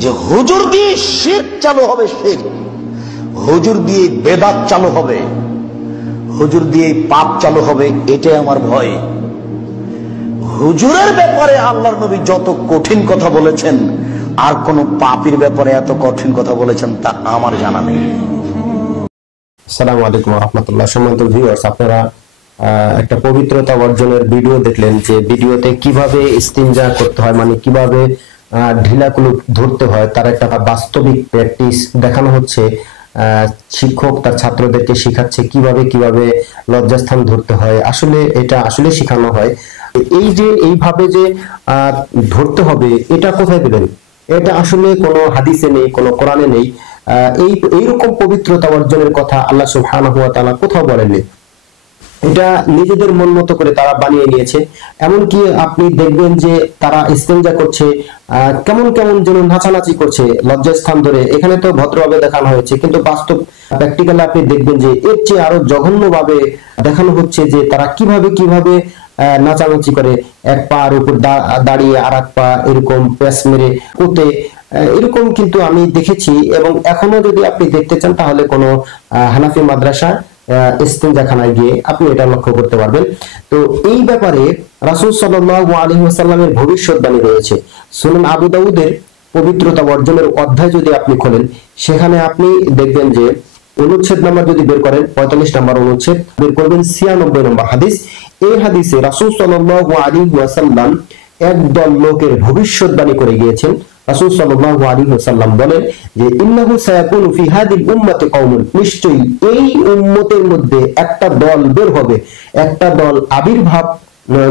যে হুজুর দিয়ে শিরক চালু হবে, শিরক, হুজুর দিয়ে বেদাত চালু হবে, হুজুর দিয়ে পাপ চালু হবে, এটাই আমার ভয়। হুজুরের ব্যাপারে আল্লাহর নবী যত কঠিন কথা বলেছেন, আর কোন পাপীর ব্যাপারে এত কঠিন কথা বলেছেন তা আমার জানা নেই। আসসালামু আলাইকুম ওয়া রাহমাতুল্লাহ। সম্মানিত ভিউয়ার্স, আপনারা একটা পবিত্রতা অর্জনের ভিডিও দেখলেন, যে ভিডিওতে কিভাবে ইস্তিনজা করতে হয়, মানে কিভাবে ঢিলাকুলুপ ধরতে হয়, তার একটা বাস্তবিক প্র্যাকটিস দেখানো হচ্ছে। শিক্ষক তার ছাত্রদেরকে শেখাচ্ছে কিভাবে কিভাবে লজ্জাস্থান ধরতে হয়। আসলে এটা আসলে শেখানো হয়। এই যে এইভাবে যে ধরতে হবে, এটা কোথায় দেবেন? এটা আসলে কোনো হাদিসে নেই, কোনো কোরআনে নেই। এইরকম পবিত্রতা অর্জনের কথা আল্লাহ সুবহানাহু ওয়া তাআলা কোথাও বলেননি। এটা নিজেদের মন মতো করে তারা বানিয়ে নিয়েছে। এমনকি আপনি দেখবেন যে তারা ইস্তেঞ্জা করছে, কেমন কেমন যেন নাচানাচি করছে লজ্জাস্থান ধরে। এখানে তো ভদ্রভাবে দেখানো হয়েছে, কিন্তু বাস্তব প্র্যাকটিক্যালি আপনি দেখবেন যে এর চেয়ে আরো জঘন্য ভাবে দেখানো হচ্ছে যে তারা কিভাবে কিভাবে নাচানাচি করে, এক পার উপর দাঁড়িয়ে আর এক পা এরকম প্যাস মেরে কোতে, এরকম কিন্তু আমি দেখেছি। এবং এখনো যদি আপনি দেখতে চান তাহলে কোনো হানাফি মাদ্রাসা ইস্তেঞ্জাখানায় গিয়ে আপনি এটা লক্ষ্য করতে পারবেন। তো এই ব্যাপারে রাসূল সাল্লাল্লাহু আলাইহি ওয়াসাল্লামের ভবিষ্যৎবাণী রয়েছে। সুনান আবু দাউদের পবিত্রতা অর্জনের অধ্যায় যদি আপনি খোলেন, সেখানে আপনি দেখবেন যে অনুচ্ছেদ নাম্বার যদি বের করেন, 45 নম্বর অনুচ্ছেদ বের করবেন, 96 নম্বর হাদিস। এই হাদিসে রাসূল সাল্লাল্লাহু আলাইহি ওয়াসাল্লাম একদল লোকের ভবিষ্যৎবাণী করে গিয়েছেন। রাসূল সাল্লাল্লাহু আলাইহি ওয়াসাল্লাম বলেন যে ইন্নাহু সায়াকুনু ফি হাদিল উম্মতি কওমুন, নিশ্চয়ই এই উম্মতের মধ্যে একটা দল বের হবে, একটা দল আবির্ভাব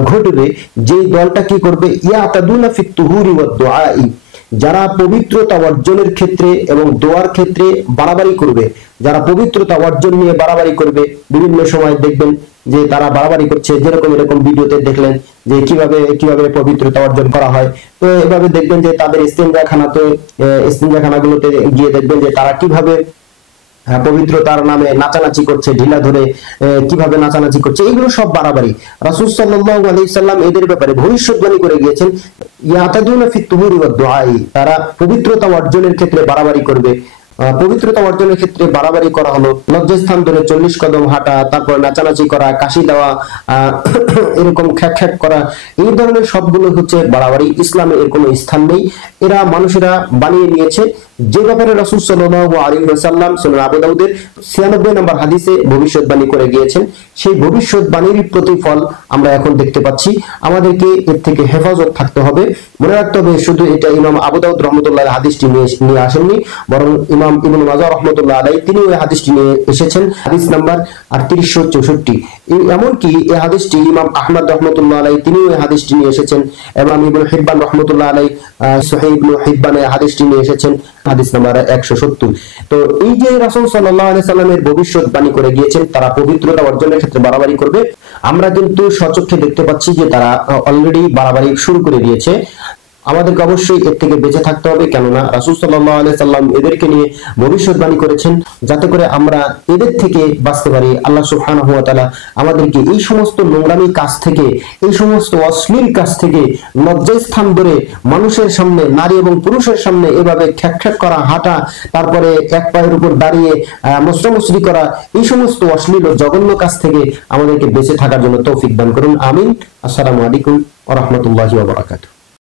ঘটবে, যে দলটা কি করবে, ইয়াতাদুনা ফিত তুহুরি ওয়াদ দুআই, যারা পবিত্রতা অর্জনের ক্ষেত্রে এবং দোয়ার ক্ষেত্রে বাড়াবাড়ি করবে, যারা পবিত্রতা অর্জন নিয়ে বাড়াবাড়ি করবে। বিভিন্ন সময় দেখবেন যে তারা বাড়াবাড়ি করছে, যেরকম এরকম ভিডিওতে দেখলেন যে কিভাবে কিভাবে পবিত্রতা অর্জন করা হয়। তো এভাবে দেখবেন যে তাদের ইস্তেঞ্জাখানাগুলোতে গিয়ে দেখবেন যে তারা কিভাবে পবিত্রতার নামে নাচানাচি করছে, ঢিলা ধরে কিভাবে নাচানাচি করছে, এগুলো সব বাড়াবাড়ি। রাসূল সাল্লাল্লাহু আলাইহি সাল্লাম এদের ব্যাপারে ভবিষ্যৎবাণী করে গিয়েছেন, ইয়াতাদুনা ফিত তুহুরি ওয়াদ দুআই, তারা পবিত্রতা অর্জনের ক্ষেত্রে বাড়াবাড়ি করবে। পবিত্রতা অর্জনের ক্ষেত্রে বাড়াবাড়ি করা হলো লজ্জাস্থান ধরে 40 কদম হাঁটা, তারপর নাচানাচি করা, কাশি দেওয়া, এরকম খ্যাক খ্যাক করা, এই ধরনের সবগুলো হচ্ছে বাড়াবাড়ি। ইসলামে এর কোনো স্থান নেই, এরা মানুষেরা বানিয়ে নিয়েছে। যে ব্যাপারে রাসূল সাল্লাল্লাহু আলাইহি ওয়াসাল্লাম সুনান আবু দাউদের 96 নম্বর হাদিসে ভবিষ্যৎবাণী করে গিয়েছেন, সেই ভবিষ্যৎবাণীর প্রতিফল আমরা এখন দেখতে পাচ্ছি। আমাদেরকে এর থেকে হেফাজত থাকতে হবে। মনে রাখতে হবে, শুধু এটা ইমাম আবু দাউদ রাহমাতুল্লাহ হাদিসটি নিয়ে আসেননি, বরং ইমাম ইবনে মাজাহ রাহমাতুল্লাহ আলাইহি তিনি ওই হাদিসটি নিয়ে এসেছেন, হাদিস নাম্বার 3864। এমনকি এই হাদিসটি ইমাম আহমদ রাহমাতুল্লাহ আলাইহি তিনি ওই হাদিসটি নিয়ে এসেছেন, এবং ইবনে হিব্বান রাহমাতুল্লাহ আলাইহি সহিহ ইবনে হিব্বানে হাদিসটি নিয়ে এসেছেন, হাদিস নাম্বার 170। তো এই যে রাসূল সাল্লাল্লাহু আলাইহি সাল্লামের ভবিষ্যৎবাণী করে গিয়েছেন তারা পবিত্রতা অর্জনের ক্ষেত্রে বাড়াবাড়ি করবে, আমরা কিন্তু স্বচক্ষে দেখতে পাচ্ছি যে তারা অলরেডি বাড়াবাড়ি শুরু করে দিয়েছে। আমাদেরকে অবশ্যই এর থেকে বেঁচে থাকতে হবে, কেননা রাসূল সাল্লাল্লাহু আলাইহি সাল্লাম এদেরকে নিয়ে ভবিষ্যৎবাণী করেছেন, যাতে করে আমরা এদের থেকে বাঁচতে পারি। আল্লাহ সুবহানাহু ওয়া তাআলা আমাদেরকে এই সমস্ত নোংরামি কাজ থেকে, এই সমস্ত অশ্লীল কাজ থেকে, লজ্জাস্থান ধরে মানুষের সামনে, নারী এবং পুরুষের সামনে এভাবে খ্যাক খ্যাক করা, হাঁটা, তারপরে এক পায়ের উপর দাঁড়িয়ে মুসরামুসরি করা, এই সমস্ত অশ্লীল ও জঘন্য কাজ থেকে আমাদেরকে বেঁচে থাকার জন্য তৌফিক দান করুন। আমিন। আসসালামু আলাইকুম ওয়া রাহমাতুল্লাহি ওয়া বারাকাতুহু।